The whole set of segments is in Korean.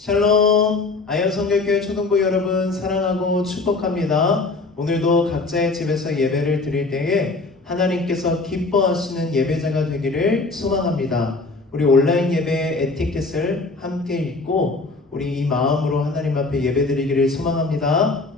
샬롬! 아현성결교회 초등부 여러분 사랑하고 축복합니다. 오늘도 각자의 집에서 예배를 드릴 때에 하나님께서 기뻐하시는 예배자가 되기를 소망합니다. 우리 온라인 예배의 에티켓을 함께 읽고 우리 이 마음으로 하나님 앞에 예배 드리기를 소망합니다.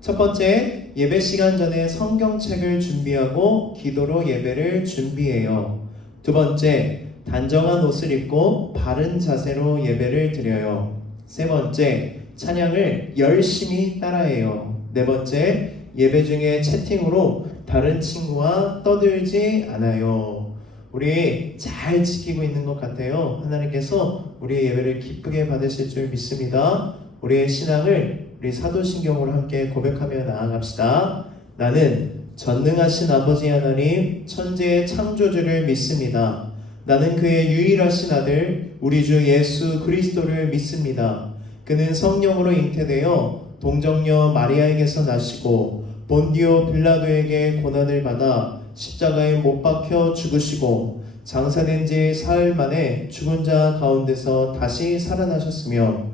첫 번째, 예배 시간 전에 성경책을 준비하고 기도로 예배를 준비해요. 두 번째, 단정한 옷을 입고 바른 자세로 예배를 드려요. 세 번째, 찬양을 열심히 따라해요. 네 번째, 예배 중에 채팅으로 다른 친구와 떠들지 않아요. 우리 잘 지키고 있는 것 같아요. 하나님께서 우리의 예배를 기쁘게 받으실 줄 믿습니다. 우리의 신앙을 우리 사도신경으로 함께 고백하며 나아갑시다. 나는 전능하신 아버지 하나님 천지의 창조주를 믿습니다. 나는 그의 유일하신 아들 우리 주 예수 그리스도를 믿습니다. 그는 성령으로 잉태되어 동정녀 마리아에게서 나시고 본디오 빌라도에게 고난을 받아 십자가에 못 박혀 죽으시고 장사된 지 사흘 만에 죽은 자 가운데서 다시 살아나셨으며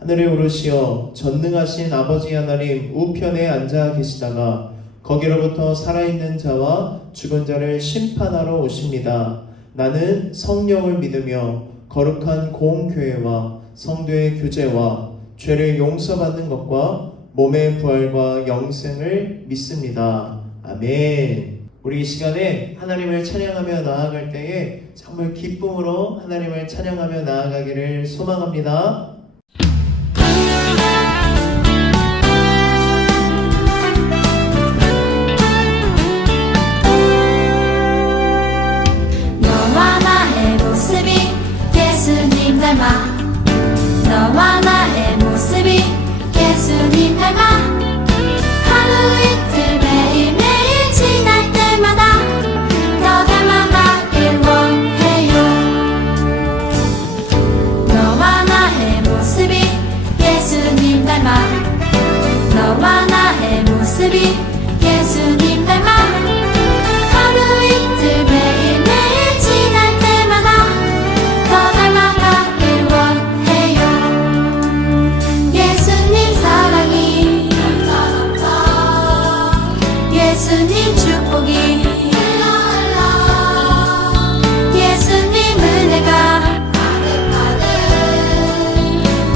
하늘에 오르시어 전능하신 아버지 하나님 우편에 앉아 계시다가 거기로부터 살아있는 자와 죽은 자를 심판하러 오십니다. 나는 성령을 믿으며 거룩한 공교회와 성도의 교제와 죄를 용서받는 것과 몸의 부활과 영생을 믿습니다. 아멘. 우리 이 시간에 하나님을 찬양하며 나아갈 때에 정말 기쁨으로 하나님을 찬양하며 나아가기를 소망합니다. 예수님 닮아 너와 나의 모습이 예수님 닮아 하루 이틀 매일매일 지날 때마다 더 닮아가길 원해요. 너와 나의 모습이 예수님 닮아 너와 나의 모습이 예수님 닮아 하루 이틀 매일매일 지날 때마다 더 닮아가길 원해요. 예수님 사랑이 예수님 축복이 예수님 은혜가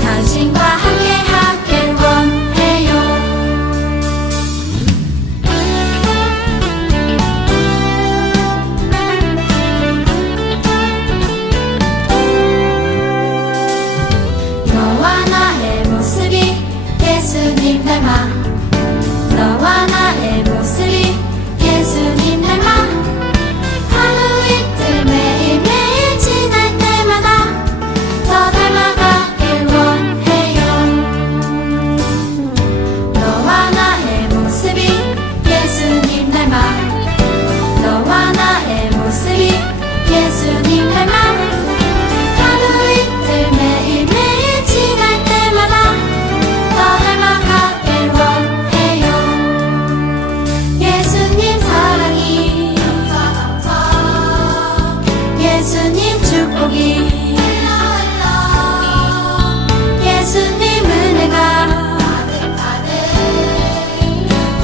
당신과 함께 하길 원해요. 너와 나의 모습이 예수님 닮아 너와 나의 모습이 예수님 닮아 하루 이틀 매일매일 지날 때마다 더 닮아가길 원해요. 너와 나의 모습이 예수님 닮아 너와 나의 모습이 예수님 닮아 하루 이틀 매일매일 지날 때마다 더 닮아가길 원해요. 예수님 사랑이 예수님 축복이 예수님 은혜가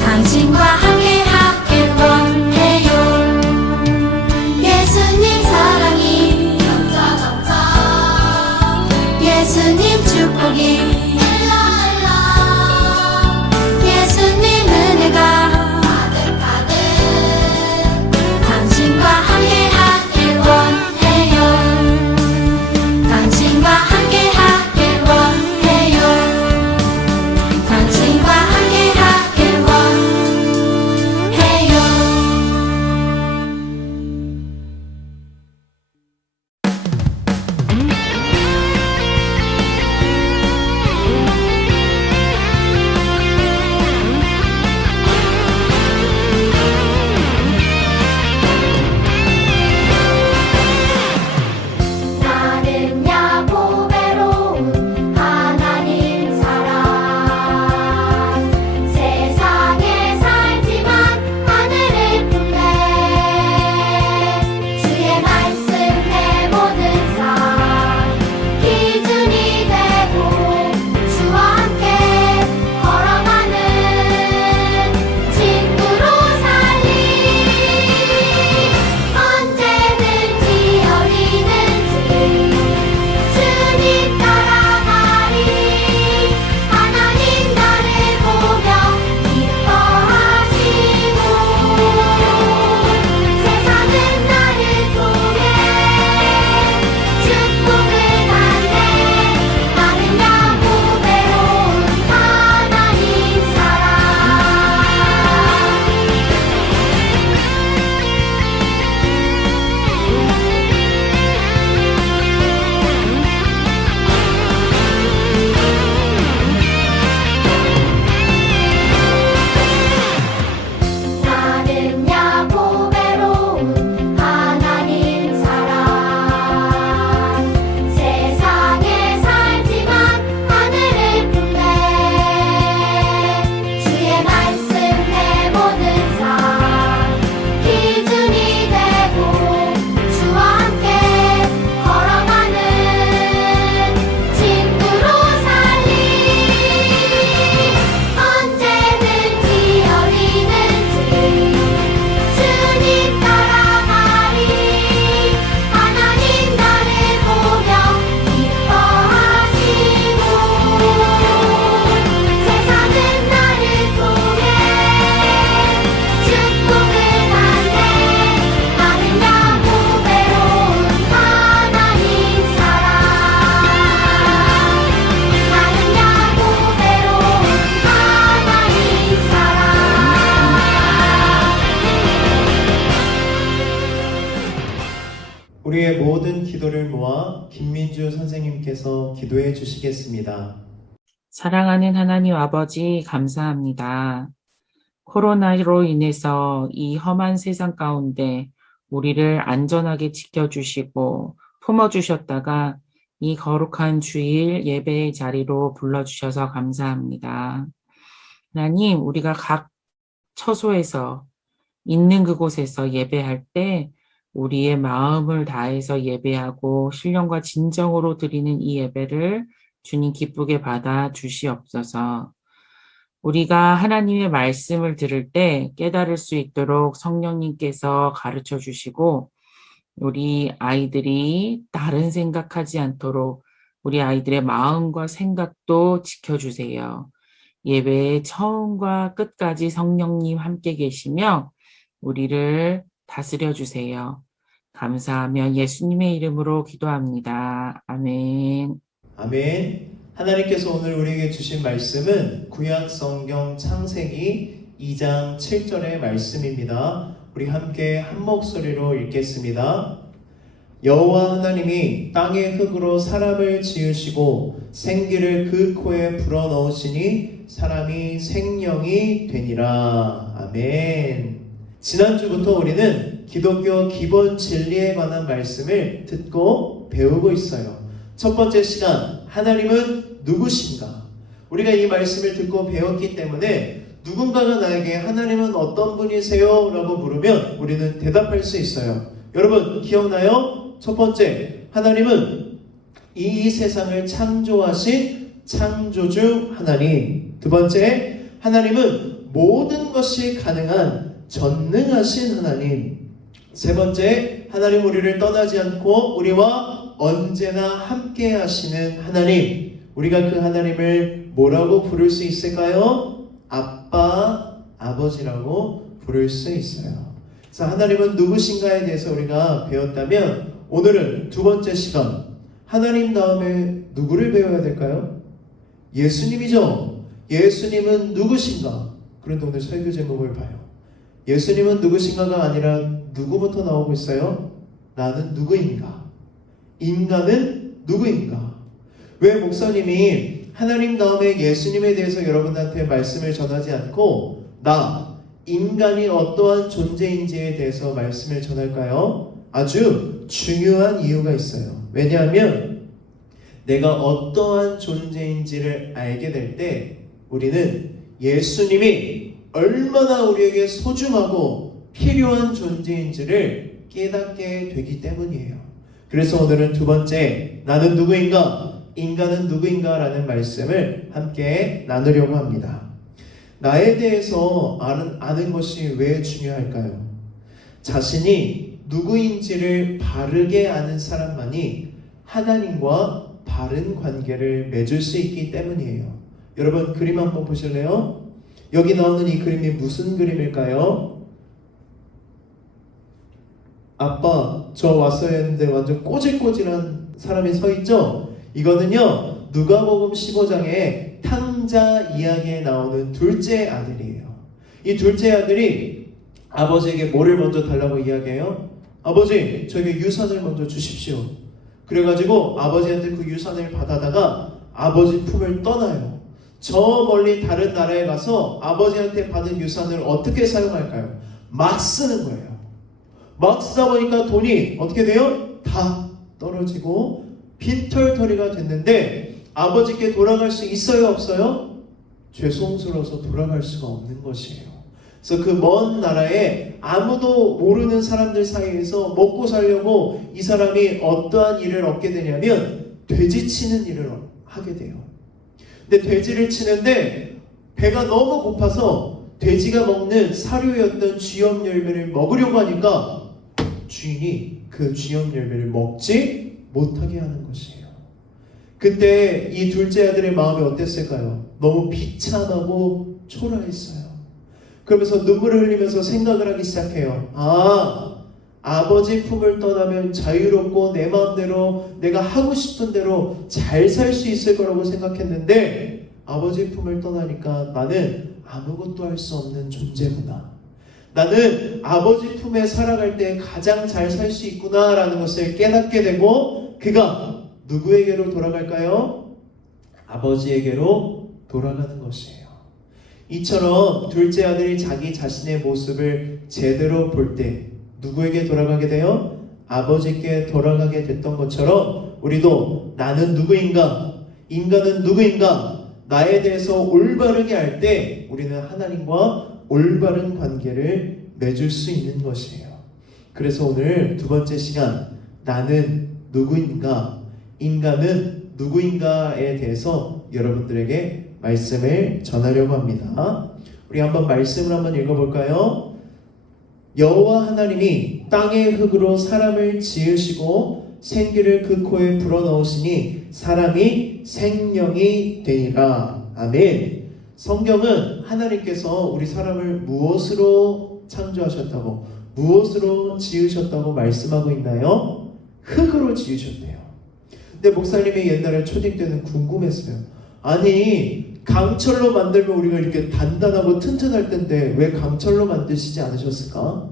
당신과 함께 하길 원해요. 예수님 사랑이 예수님 축복이 예수님 은혜가 당신과 함께 하길 원해요. 당신과 함께 하길 원해요. 당신과 함께 하길 원해요. 목사님과 김민주 선생님께서 기도해 주시겠습니다. 사랑하는 하나님 아버지 감사합니다. 코로나로 인해서 이 험한 세상 가운데 우리를 안전하게 지켜주시고 품어주셨다가 이 거룩한 주일 예배의 자리로 불러주셔서 감사합니다. 하나님, 우리가 각 처소에서 있는 그곳에서 예배할 때 우리의 마음을 다해서 예배하고 신령과 진정으로 드리는 이 예배를 주님 기쁘게 받아 주시옵소서. 우리가 하나님의 말씀을 들을 때 깨달을 수 있도록 성령님께서 가르쳐 주시고 우리 아이들이 다른 생각하지 않도록 우리 아이들의 마음과 생각도 지켜주세요. 예배의 처음과 끝까지 성령님 함께 계시며 우리를 다스려 주세요. 감사하며 예수님의 이름으로 기도합니다. 아멘. 아멘. 하나님께서 오늘 우리에게 주신 말씀은 구약 성경 창세기 2장 7절의 말씀입니다. 우리 함께 한 목소리로 읽겠습니다. 여호와 하나님이 땅의 흙으로 사람을 지으시고 생기를 그 코에 불어넣으시니 사람이 생명이 되니라. 아멘. 지난주부터 우리는 기독교 기본 진리에 관한 말씀을 듣고 배우고 있어요. 첫 번째 시간, 하나님은 누구신가? 우리가 이 말씀을 듣고 배웠기 때문에 누군가가 나에게 하나님은 어떤 분이세요? 라고 물으면 우리는 대답할 수 있어요. 여러분 기억나요? 첫 번째, 하나님은 이 세상을 창조하신 창조주 하나님. 두 번째, 하나님은 모든 것이 가능한 전능하신 하나님. 세 번째, 하나님 우리를 떠나지 않고 우리와 언제나 함께 하시는 하나님. 우리가 그 하나님을 뭐라고 부를 수 있을까요? 아빠, 아버지라고 부를 수 있어요. 그래서 하나님은 누구신가에 대해서 우리가 배웠다면 오늘은 두 번째 시간, 하나님 다음에 누구를 배워야 될까요? 예수님이죠. 예수님은 누구신가? 그런데 오늘 설교 제목을 봐요. 예수님은 누구신가가 아니라 누구부터 나오고 있어요? 나는 누구인가? 인간은 누구인가? 왜 목사님이 하나님 다음에 예수님에 대해서 여러분한테 말씀을 전하지 않고 나, 인간이 어떠한 존재인지에 대해서 말씀을 전할까요? 아주 중요한 이유가 있어요. 왜냐하면 내가 어떠한 존재인지를 알게 될 때 우리는 예수님이 얼마나 우리에게 소중하고 필요한 존재인지를 깨닫게 되기 때문이에요. 그래서 오늘은 두 번째, 나는 누구인가? 인간은 누구인가? 라는 말씀을 함께 나누려고 합니다. 나에 대해서 아는 것이 왜 중요할까요? 자신이 누구인지를 바르게 아는 사람만이 하나님과 바른 관계를 맺을 수 있기 때문이에요. 여러분 그림 한번 보실래요? 여기 나오는 이 그림이 무슨 그림일까요? 아빠 저 왔어야 했는데 완전 꼬질꼬질한 사람이 서 있죠? 이거는요 누가복음 15장에 탕자 이야기에 나오는 둘째 아들이에요. 이 둘째 아들이 아버지에게 뭐를 먼저 달라고 이야기해요? 아버지 저에게 유산을 먼저 주십시오. 그래가지고 아버지한테 그 유산을 받아다가 아버지 품을 떠나요. 저 멀리 다른 나라에 가서 아버지한테 받은 유산을 어떻게 사용할까요? 막 쓰는 거예요. 막 쓰다 보니까 돈이 어떻게 돼요? 다 떨어지고 빈털터리가 됐는데 아버지께 돌아갈 수 있어요? 없어요? 죄송스러워서 돌아갈 수가 없는 것이에요. 그래서 그 먼 나라에 아무도 모르는 사람들 사이에서 먹고 살려고 이 사람이 어떠한 일을 얻게 되냐면 돼지 치는 일을 하게 돼요. 근데 돼지를 치는데 배가 너무 고파서 돼지가 먹는 사료였던 쥐염 열매를 먹으려고 하니까 주인이 그 쥐염 열매를 먹지 못하게 하는 것이에요. 그때 이 둘째 아들의 마음이 어땠을까요? 너무 비참하고 초라했어요. 그러면서 눈물을 흘리면서 생각을 하기 시작해요. 아버지 품을 떠나면 자유롭고 내 마음대로 내가 하고 싶은 대로 잘 살 수 있을 거라고 생각했는데 아버지 품을 떠나니까 나는 아무것도 할 수 없는 존재구나. 나는 아버지 품에 살아갈 때 가장 잘 살 수 있구나 라는 것을 깨닫게 되고 그가 누구에게로 돌아갈까요? 아버지에게로 돌아가는 것이에요. 이처럼 둘째 아들이 자기 자신의 모습을 제대로 볼 때 누구에게 돌아가게 돼요? 아버지께 돌아가게 됐던 것처럼 우리도 나는 누구인가? 인간은 누구인가? 나에 대해서 올바르게 알 때 우리는 하나님과 올바른 관계를 맺을 수 있는 것이에요. 그래서 오늘 두 번째 시간, 나는 누구인가? 인간은 누구인가에 대해서 여러분들에게 말씀을 전하려고 합니다. 우리 한번 말씀을 한번 읽어볼까요? 여호와 하나님이 땅의 흙으로 사람을 지으시고 생기를 그 코에 불어넣으시니 사람이 생명이 되니라. 아멘. 성경은 하나님께서 우리 사람을 무엇으로 창조하셨다고, 무엇으로 지으셨다고 말씀하고 있나요? 흙으로 지으셨대요. 근데 목사님이 옛날에 초딩 때는 궁금했어요. 아니, 강철로 만들면 우리가 이렇게 단단하고 튼튼할 텐데 왜 강철로 만드시지 않으셨을까?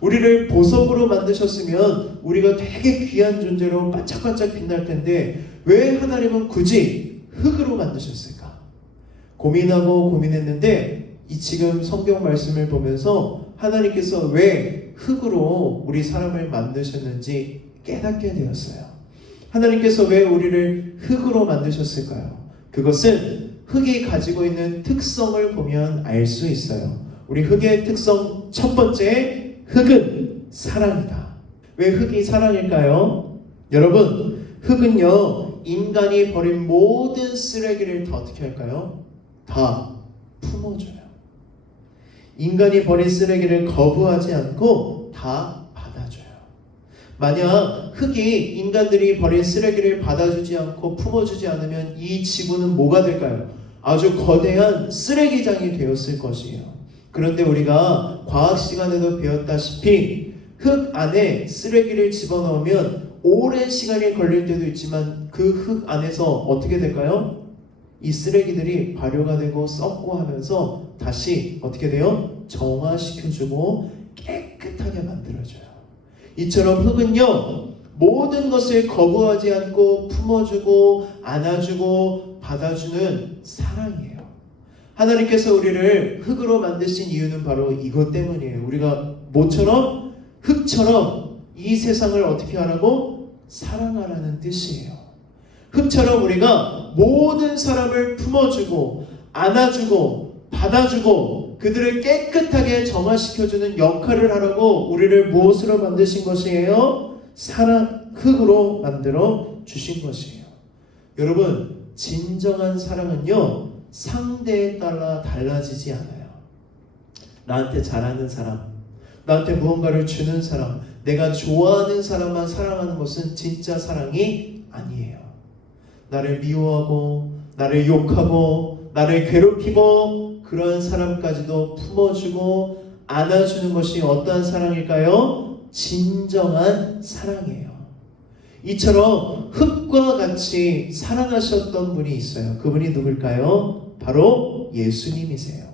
우리를 보석으로 만드셨으면 우리가 되게 귀한 존재로 반짝반짝 빛날 텐데 왜 하나님은 굳이 흙으로 만드셨을까? 고민하고 고민했는데 이 지금 성경 말씀을 보면서 하나님께서 왜 흙으로 우리 사람을 만드셨는지 깨닫게 되었어요. 하나님께서 왜 우리를 흙으로 만드셨을까요? 그것은 흙이 가지고 있는 특성을 보면 알 수 있어요. 우리 흙의 특성 첫 번째, 흙은 사랑이다. 왜 흙이 사랑일까요? 여러분, 흙은요, 인간이 버린 모든 쓰레기를 다 어떻게 할까요? 다 품어줘요. 인간이 버린 쓰레기를 거부하지 않고 다 받아줘요. 만약 흙이 인간들이 버린 쓰레기를 받아주지 않고 품어주지 않으면 이 지구는 뭐가 될까요? 아주 거대한 쓰레기장이 되었을 것이에요. 그런데 우리가 과학 시간에도 배웠다시피 흙 안에 쓰레기를 집어넣으면 오랜 시간이 걸릴 때도 있지만 그 흙 안에서 어떻게 될까요? 이 쓰레기들이 발효가 되고 썩고 하면서 다시 어떻게 돼요? 정화시켜주고 깨끗하게 만들어줘요. 이처럼 흙은요, 모든 것을 거부하지 않고 품어주고 안아주고 받아주는 사랑이에요. 하나님께서 우리를 흙으로 만드신 이유는 바로 이것 때문이에요. 우리가 뭐처럼? 흙처럼 이 세상을 어떻게 하라고? 사랑하라는 뜻이에요. 흙처럼 우리가 모든 사람을 품어주고 안아주고 받아주고 그들을 깨끗하게 정화시켜주는 역할을 하라고 우리를 무엇으로 만드신 것이에요? 사랑, 흙으로 만들어 주신 것이에요. 여러분, 진정한 사랑은요, 상대에 따라 달라지지 않아요. 나한테 잘하는 사람, 나한테 무언가를 주는 사람, 내가 좋아하는 사람만 사랑하는 것은 진짜 사랑이 아니에요. 나를 미워하고 나를 욕하고 나를 괴롭히고 그런 사람까지도 품어주고 안아주는 것이 어떠한 사랑일까요? 진정한 사랑이에요. 이처럼 흙과 같이 사랑하셨던 분이 있어요. 그분이 누굴까요? 바로 예수님이세요.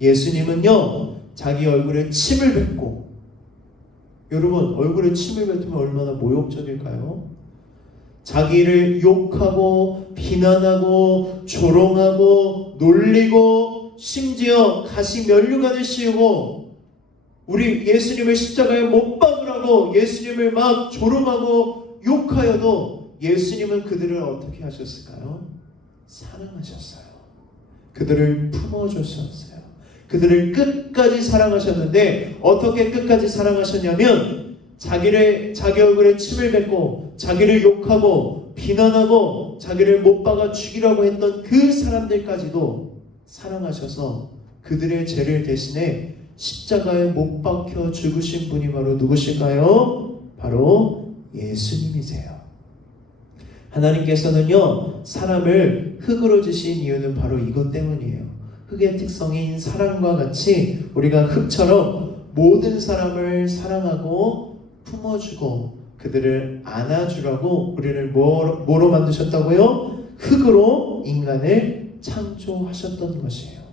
예수님은요, 자기 얼굴에 침을 뱉고, 여러분, 얼굴에 침을 뱉으면 얼마나 모욕적일까요? 자기를 욕하고 비난하고 조롱하고 놀리고 심지어 가시 면류관을 씌우고 우리 예수님을 십자가에 못 박으라고 예수님을 막 조롱하고 욕하여도 예수님은 그들을 어떻게 하셨을까요? 사랑하셨어요. 그들을 품어주셨어요. 그들을 끝까지 사랑하셨는데 어떻게 끝까지 사랑하셨냐면 자기 얼굴에 침을 뱉고 자기를 욕하고 비난하고 자기를 못 박아 죽이라고 했던 그 사람들까지도 사랑하셔서 그들의 죄를 대신해 십자가에 못 박혀 죽으신 분이 바로 누구실까요? 바로 예수님이세요. 하나님께서는요, 사람을 흙으로 지신 이유는 바로 이것 때문이에요. 흙의 특성인 사랑과 같이 우리가 흙처럼 모든 사람을 사랑하고 품어주고 그들을 안아주라고 우리를 뭐로 만드셨다고요? 흙으로 인간을 창조하셨던 것이에요.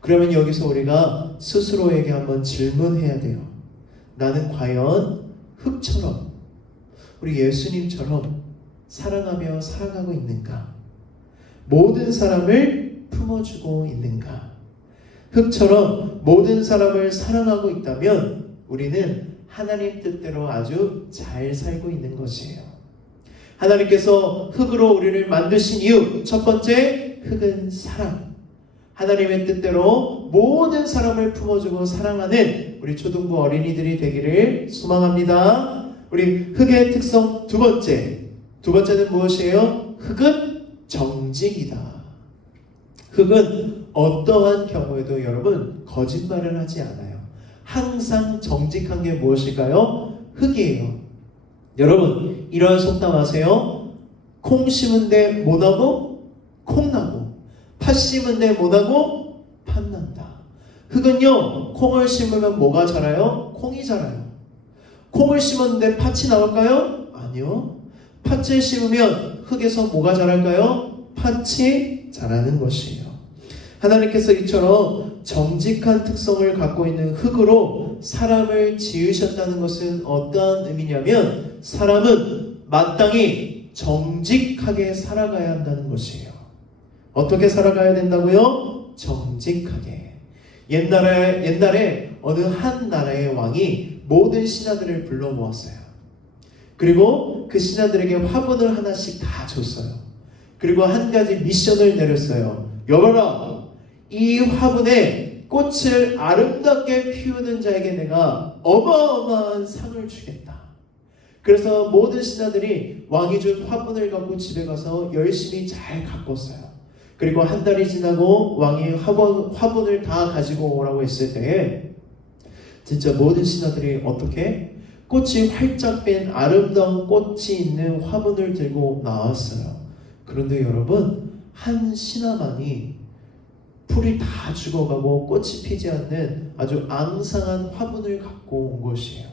그러면 여기서 우리가 스스로에게 한번 질문해야 돼요. 나는 과연 흙처럼 우리 예수님처럼 사랑하며 살아가고 있는가? 모든 사람을 품어주고 있는가? 흙처럼 모든 사람을 사랑하고 있다면 우리는 하나님 뜻대로 아주 잘 살고 있는 것이에요. 하나님께서 흙으로 우리를 만드신 이유, 첫 번째, 흙은 사랑. 하나님의 뜻대로 모든 사람을 품어주고 사랑하는 우리 초등부 어린이들이 되기를 소망합니다. 우리 흙의 특성 두 번째는 무엇이에요? 흙은 정직이다. 흙은 어떠한 경우에도 여러분 거짓말을 하지 않아요. 항상 정직한 게 무엇일까요? 흙이에요. 여러분 이런 속담 아세요? 콩 심은 데 못하고 콩나고, 팥 심은 데 못하고 팥 난다. 흙은요, 콩을 심으면 뭐가 자라요? 콩이 자라요. 콩을 심었는데 팥이 나올까요? 아니요. 팥을 심으면 흙에서 뭐가 자랄까요? 팥이 자라는 것이에요. 하나님께서 이처럼 정직한 특성을 갖고 있는 흙으로 사람을 지으셨다는 것은 어떠한 의미냐면, 사람은 마땅히 정직하게 살아가야 한다는 것이에요. 어떻게 살아가야 된다고요? 정직하게. 옛날에 어느 한 나라의 왕이 모든 신하들을 불러 모았어요. 그리고 그 신하들에게 화분을 하나씩 다 줬어요. 그리고 한 가지 미션을 내렸어요. 여봐라, 이 화분에 꽃을 아름답게 피우는 자에게 내가 어마어마한 상을 주겠다. 그래서 모든 신하들이 왕이 준 화분을 갖고 집에 가서 열심히 잘 가꿨어요. 그리고 한 달이 지나고 왕이 화분을 다 가지고 오라고 했을 때 진짜 모든 신하들이 어떻게? 꽃이 활짝 핀 아름다운 꽃이 있는 화분을 들고 나왔어요. 그런데 여러분, 한 신하만이 풀이 다 죽어가고 꽃이 피지 않는 아주 앙상한 화분을 갖고 온 것이에요.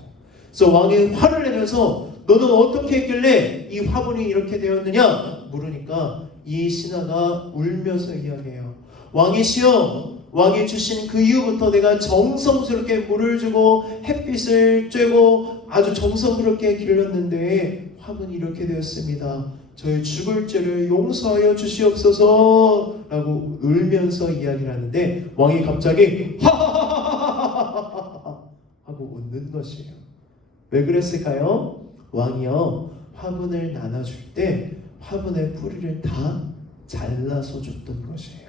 그래서 왕이 화를 내면서 너는 어떻게 했길래 이 화분이 이렇게 되었느냐 물으니까 이 신하가 울면서 이야기해요. 왕이시여, 왕이 주신 그 이후부터 내가 정성스럽게 물을 주고 햇빛을 쬐고 아주 정성스럽게 길렀는데 화분이 이렇게 되었습니다. 저의 죽을 죄를 용서하여 주시옵소서 라고 울면서 이야기를 하는데, 왕이 갑자기 하하하하하하 하고 웃는 것이에요. 왜 그랬을까요? 왕이요, 화분을 나눠줄 때 화분의 뿌리를 다 잘라서 줬던 것이에요.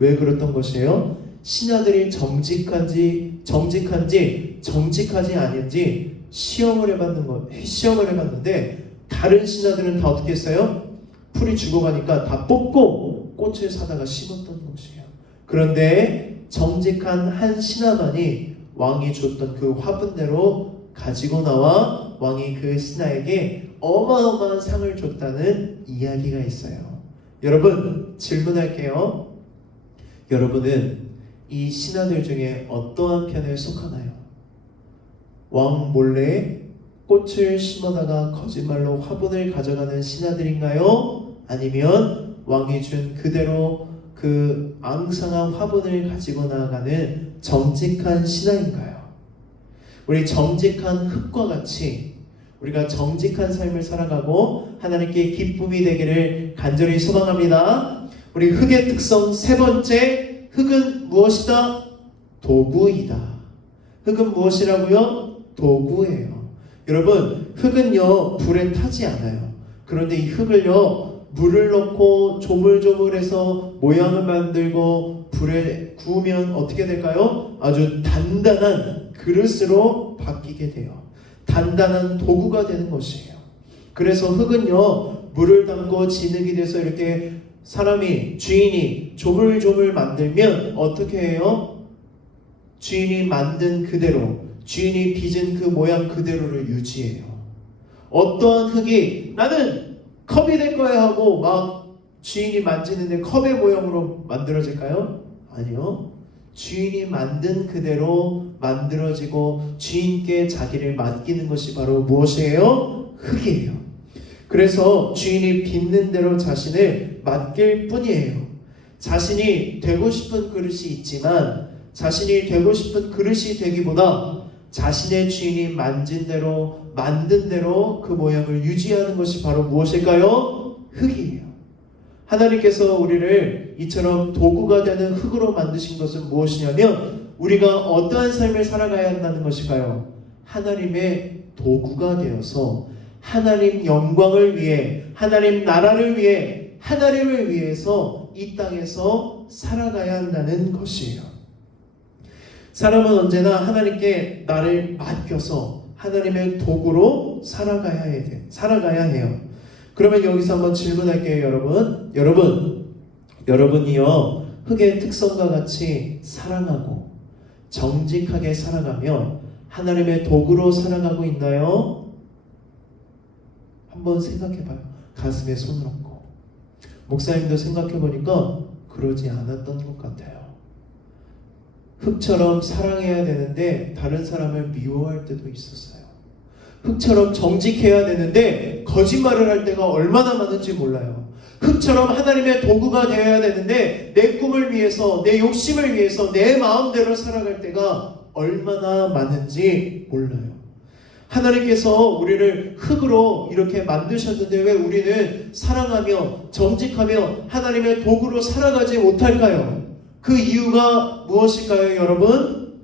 왜 그랬던 것이에요? 신하들이 정직한지 정직하지 아닌지 시험을 해봤는데 다른 신하들은 다 어떻게 했어요? 풀이 죽어가니까 다 뽑고 꽃을 사다가 심었던 것이에요. 그런데 정직한 한 신하만이 왕이 줬던 그 화분대로 가지고 나와 왕이 그 신하에게 어마어마한 상을 줬다는 이야기가 있어요. 여러분, 질문할게요. 여러분은 이 신하들 중에 어떠한 편에 속하나요? 왕 몰래 꽃을 심어다가 거짓말로 화분을 가져가는 신하들인가요? 아니면 왕이 준 그대로 그 앙상한 화분을 가지고 나아가는 정직한 신하인가요? 우리 정직한 흙과 같이 우리가 정직한 삶을 살아가고 하나님께 기쁨이 되기를 간절히 소망합니다. 우리 흙의 특성 세 번째, 흙은 무엇이다? 도구이다. 흙은 무엇이라고요? 도구예요. 여러분, 흙은요 불에 타지 않아요. 그런데 이 흙을요 물을 넣고 조물조물해서 모양을 만들고 불에 구우면 어떻게 될까요? 아주 단단한 그릇으로 바뀌게 돼요. 단단한 도구가 되는 것이에요. 그래서 흙은요 물을 담고 진흙이 돼서 이렇게 주인이 조물조물 만들면 어떻게 해요? 주인이 만든 그대로, 주인이 빚은 그 모양 그대로를 유지해요. 어떠한 흙이 나는 컵이 될 거야 하고 막 주인이 만지는데 컵의 모양으로 만들어질까요? 아니요. 주인이 만든 그대로 만들어지고 주인께 자기를 맡기는 것이 바로 무엇이에요? 흙이에요. 그래서 주인이 빚는 대로 자신을 맡길 뿐이에요. 자신이 되고 싶은 그릇이 있지만 자신이 되고 싶은 그릇이 되기보다 자신의 주인이 만진 대로 만든 대로 그 모양을 유지하는 것이 바로 무엇일까요? 흙이에요. 하나님께서 우리를 이처럼 도구가 되는 흙으로 만드신 것은 무엇이냐면 우리가 어떠한 삶을 살아가야 한다는 것일까요? 하나님의 도구가 되어서 하나님 영광을 위해, 하나님 나라를 위해, 하나님을 위해서 이 땅에서 살아가야 한다는 것이에요. 사람은 언제나 하나님께 나를 맡겨서 하나님의 도구로 살아가야 해요. 그러면 여기서 한번 질문할게요, 여러분이요, 흙의 특성과 같이 사랑하고 정직하게 살아가며 하나님의 도구로 살아가고 있나요? 한번 생각해봐요. 가슴에 손을 얹고. 목사님도 생각해보니까 그러지 않았던 것 같아요. 흙처럼 사랑해야 되는데 다른 사람을 미워할 때도 있었어요. 흙처럼 정직해야 되는데 거짓말을 할 때가 얼마나 많은지 몰라요. 흙처럼 하나님의 도구가 되어야 되는데 내 꿈을 위해서, 내 욕심을 위해서 내 마음대로 살아갈 때가 얼마나 많은지 몰라요. 하나님께서 우리를 흙으로 이렇게 만드셨는데 왜 우리는 사랑하며 정직하며 하나님의 도구로 살아가지 못할까요? 그 이유가 무엇일까요, 여러분?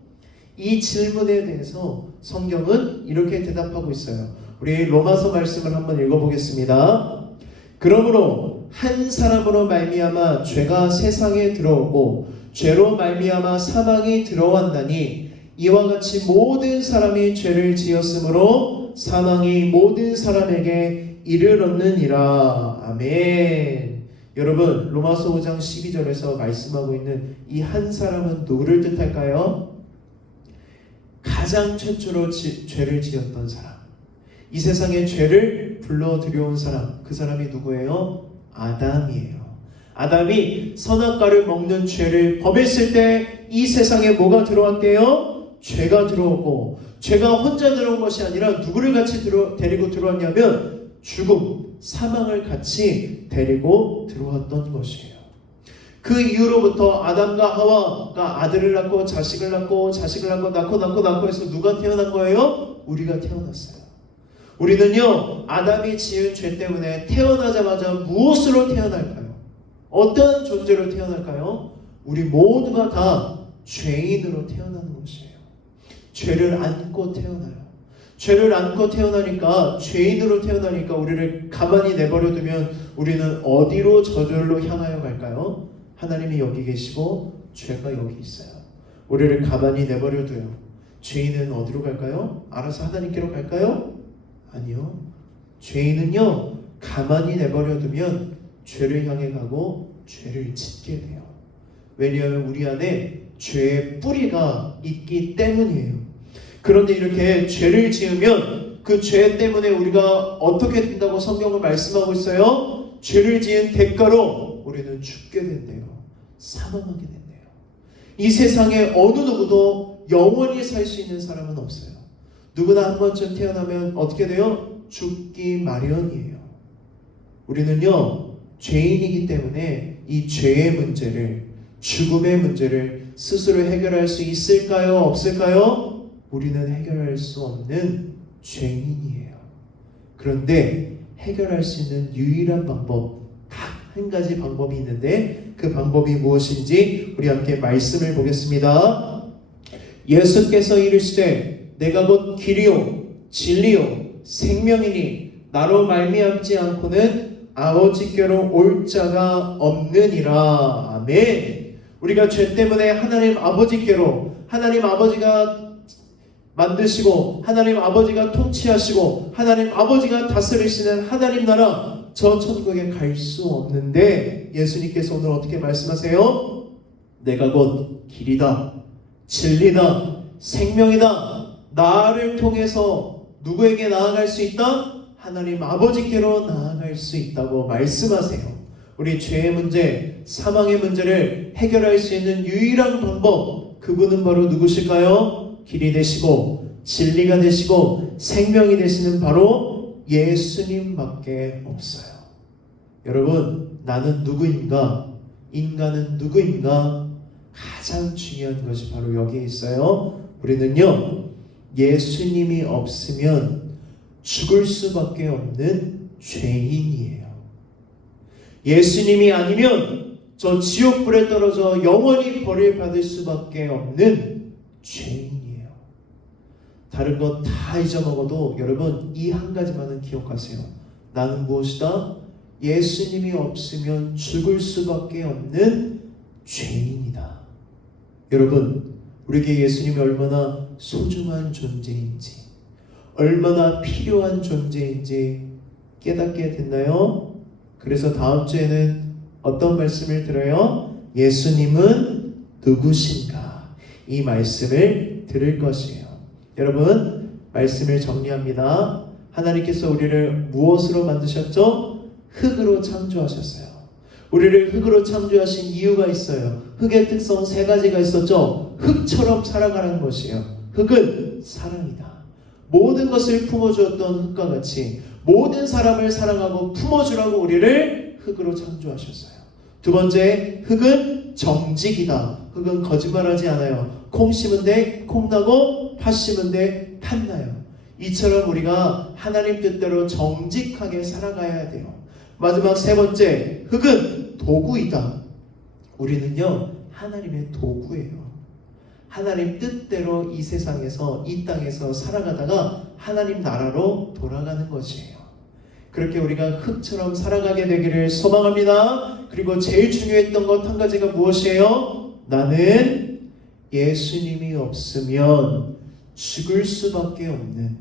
이 질문에 대해서 성경은 이렇게 대답하고 있어요. 우리 로마서 말씀을 한번 읽어보겠습니다. 그러므로 한 사람으로 말미암아 죄가 세상에 들어오고 죄로 말미암아 사망이 들어왔나니 이와 같이 모든 사람이 죄를 지었으므로 사망이 모든 사람에게 이르렀느니라. 아멘. 여러분, 로마서 5장 12절에서 말씀하고 있는 이 한 사람은 누구를 뜻할까요? 가장 최초로 죄를 지었던 사람, 이 세상에 죄를 불러 들여온 사람, 그 사람이 누구예요? 아담이에요. 아담이 선악과를 먹는 죄를 범했을 때 이 세상에 뭐가 들어왔대요? 죄가 들어오고, 죄가 혼자 들어온 것이 아니라 누구를 같이 데리고 들어왔냐면 죽음, 사망을 같이 데리고 들어왔던 것이에요. 그 이후로부터 아담과 하와가 아들을 낳고 자식을 낳고 자식을 낳고 해서 누가 태어난 거예요? 우리가 태어났어요. 우리는요, 아담이 지은 죄 때문에 태어나자마자 무엇으로 태어날까요? 어떤 존재로 태어날까요? 우리 모두가 다 죄인으로 태어나는 것이에요. 죄를 안고 태어나요. 죄를 안고 태어나니까, 죄인으로 태어나니까 우리를 가만히 내버려두면 우리는 어디로 저절로 향하여 갈까요? 하나님이 여기 계시고 죄가 여기 있어요. 우리를 가만히 내버려둬요. 죄인은 어디로 갈까요? 알아서 하나님께로 갈까요? 아니요. 죄인은요, 가만히 내버려두면 죄를 향해 가고 죄를 짓게 돼요. 왜냐하면 우리 안에 죄의 뿌리가 있기 때문이에요. 그런데 이렇게 죄를 지으면 그 죄 때문에 우리가 어떻게 된다고 성경은 말씀하고 있어요? 죄를 지은 대가로 우리는 죽게 된대요. 사망하게 된대요. 이 세상에 어느 누구도 영원히 살 수 있는 사람은 없어요. 누구나 한 번쯤 태어나면 어떻게 돼요? 죽기 마련이에요. 우리는요, 죄인이기 때문에 이 죄의 문제를, 죽음의 문제를 스스로 해결할 수 있을까요? 없을까요? 우리는 해결할 수 없는 죄인이에요. 그런데 해결할 수 있는 유일한 방법, 딱 한 가지 방법이 있는데 그 방법이 무엇인지 우리 함께 말씀을 보겠습니다. 예수께서 이르시되 내가 곧 길이요 진리요 생명이니 나로 말미암지 않고는 아버지께로 올 자가 없느니라. 아멘. 우리가 죄 때문에 하나님 아버지께로, 하나님 아버지가 만드시고 하나님 아버지가 통치하시고 하나님 아버지가 다스리시는 하나님 나라, 저 천국에 갈 수 없는데 예수님께서 오늘 어떻게 말씀하세요? 내가 곧 길이다, 진리다, 생명이다. 나를 통해서 누구에게 나아갈 수 있다? 하나님 아버지께로 나아갈 수 있다고 말씀하세요. 우리 죄의 문제, 사망의 문제를 해결할 수 있는 유일한 방법, 그분은 바로 누구실까요? 길이 되시고 진리가 되시고 생명이 되시는 바로 예수님밖에 없어요. 여러분, 나는 누구인가? 인간은 누구인가? 가장 중요한 것이 바로 여기에 있어요. 우리는요, 예수님이 없으면 죽을 수밖에 없는 죄인이에요. 예수님이 아니면 저 지옥불에 떨어져 영원히 벌을 받을 수밖에 없는 죄인이에요. 다른 것 다 잊어먹어도 여러분 이 한 가지만은 기억하세요. 나는 무엇이다? 예수님이 없으면 죽을 수밖에 없는 죄인이다. 여러분, 우리에게 예수님이 얼마나 소중한 존재인지, 얼마나 필요한 존재인지 깨닫게 됐나요? 그래서 다음 주에는 어떤 말씀을 들어요? 예수님은 누구신가? 이 말씀을 들을 것이에요. 여러분, 말씀을 정리합니다. 하나님께서 우리를 무엇으로 만드셨죠? 흙으로 창조하셨어요. 우리를 흙으로 창조하신 이유가 있어요. 흙의 특성 세 가지가 있었죠. 흙처럼 살아가는 것이에요. 흙은 사랑이다. 모든 것을 품어주었던 흙과 같이 모든 사람을 사랑하고 품어주라고 우리를 흙으로 창조하셨어요. 두 번째, 흙은 정직이다. 흙은 거짓말하지 않아요. 콩 심은 데 콩 나고 팥 심은 데 팥 나요. 이처럼 우리가 하나님 뜻대로 정직하게 살아가야 돼요. 마지막 세 번째, 흙은 도구이다. 우리는요, 하나님의 도구예요. 하나님 뜻대로 이 세상에서, 이 땅에서 살아가다가 하나님 나라로 돌아가는 것이에요. 그렇게 우리가 흙처럼 살아가게 되기를 소망합니다. 그리고 제일 중요했던 것 한 가지가 무엇이에요? 나는 예수님이 없으면 죽을 수밖에 없는,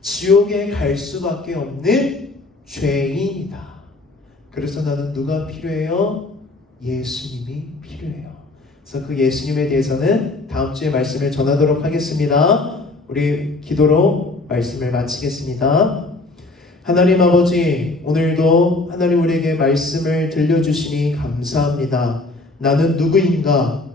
지옥에 갈 수밖에 없는 죄인이다. 그래서 나는 누가 필요해요? 예수님이 필요해요. 그래서 그 예수님에 대해서는 다음 주에 말씀을 전하도록 하겠습니다. 우리 기도로 말씀을 마치겠습니다. 하나님 아버지, 오늘도 하나님 우리에게 말씀을 들려주시니 감사합니다. 나는 누구인가?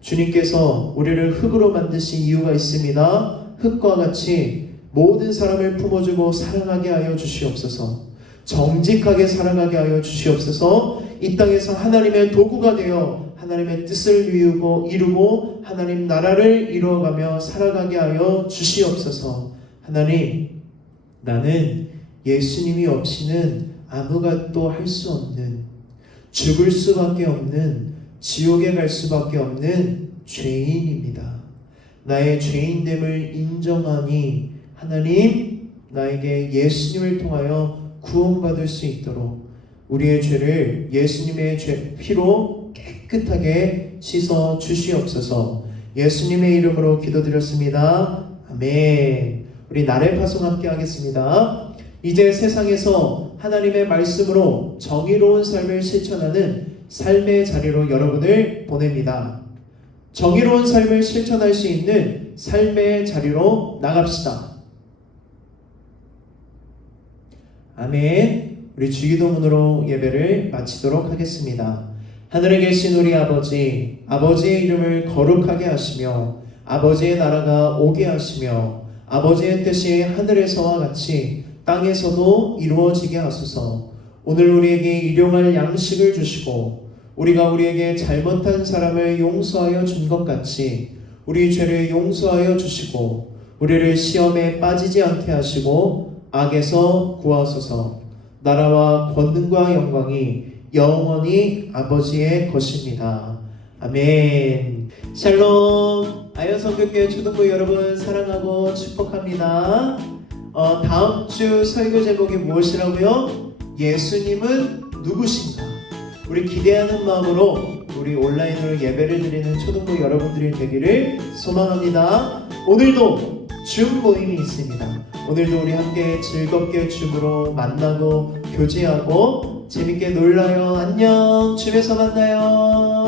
주님께서 우리를 흙으로 만드신 이유가 있습니다. 흙과 같이 모든 사람을 품어주고 사랑하게 하여 주시옵소서. 정직하게 살아가게 하여 주시옵소서. 이 땅에서 하나님의 도구가 되어 하나님의 뜻을 이루고 하나님 나라를 이루어가며 살아가게 하여 주시옵소서. 하나님, 나는 예수님이 없이는 아무것도 할 수 없는, 죽을 수밖에 없는, 지옥에 갈 수밖에 없는 죄인입니다. 나의 죄인됨을 인정하니 하나님, 나에게 예수님을 통하여 구원받을 수 있도록 우리의 죄를 예수님의 피로 깨끗하게 씻어 주시옵소서. 예수님의 이름으로 기도드렸습니다. 아멘. 우리 나래 파송 함께 하겠습니다. 이제 세상에서 하나님의 말씀으로 정의로운 삶을 실천하는 삶의 자리로 여러분을 보냅니다. 정의로운 삶을 실천할 수 있는 삶의 자리로 나갑시다. 아멘. 우리 주기도문으로 예배를 마치도록 하겠습니다. 하늘에 계신 우리 아버지, 아버지의 이름을 거룩하게 하시며 아버지의 나라가 오게 하시며 아버지의 뜻이 하늘에서와 같이 땅에서도 이루어지게 하소서. 오늘 우리에게 일용할 양식을 주시고 우리가 우리에게 잘못한 사람을 용서하여 준 것 같이 우리 죄를 용서하여 주시고 우리를 시험에 빠지지 않게 하시고 악에서 구하소서. 나라와 권능과 영광이 영원히 아버지의 것입니다. 아멘. 샬롬. 아현성교회 초등부 여러분 사랑하고 축복합니다. 다음 주 설교 제목이 무엇이라고요? 예수님은 누구신가? 우리 기대하는 마음으로 우리 온라인으로 예배를 드리는 초등부 여러분들이 되기를 소망합니다. 오늘도 줌 모임이 있습니다. 오늘도 우리 함께 즐겁게 줌으로 만나고 교제하고 재밌게 놀러요. 안녕. 줌에서 만나요.